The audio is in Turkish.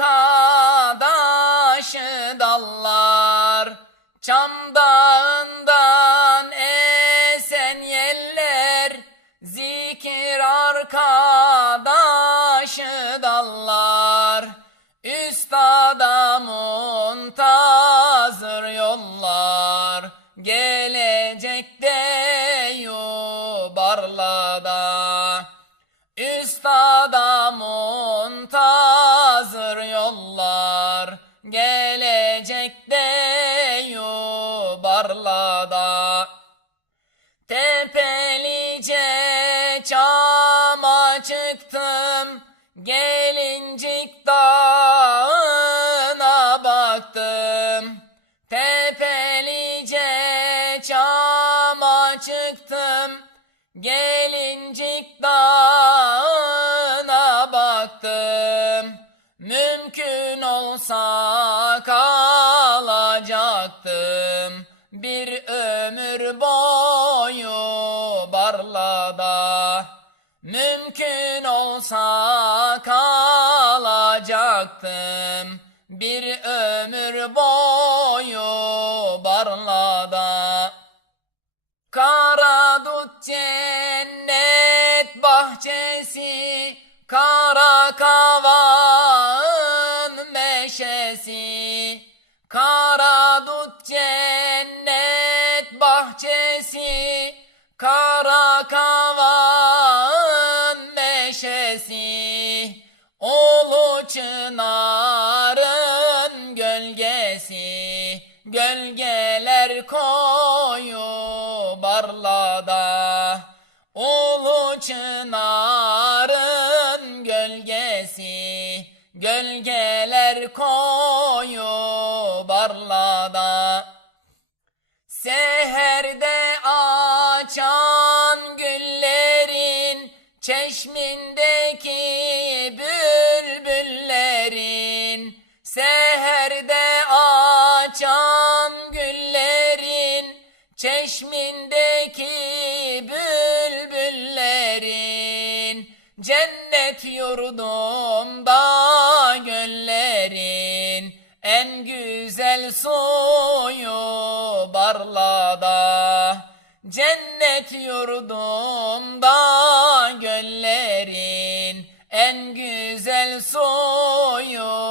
arkadaşı dallar. Çam dağından esen yeller. Zikir arkadaşı dallar. Üstada muntazır yollar. Gelecekte yubarlada Üstada muntazır Gelecekte yubarlada Tepelice çama çıktım Gelincik dağına baktım. Tepelice çama çıktım Gelincik dağına baktım. Mümkün olsa kalacaktım. Bir ömür boyu barlada. Mümkün olsa kalacaktım. Bir ömür boyu barlada. Karadut cennet bahçesi Kara kavan meşesi Karadut cennet bahçesi Kara kavan meşesi Ulu çınarın gölgesi Gölgeler koyu barlada Ulu çınarın Gölgeler koyu barlada Seherde açan güllerin Çeşmindeki bülbüllerin Seherde açan güllerin Çeşmindeki bülbüllerin. Cennet yurdumda Cennet yurdumda göllerin en güzel suyu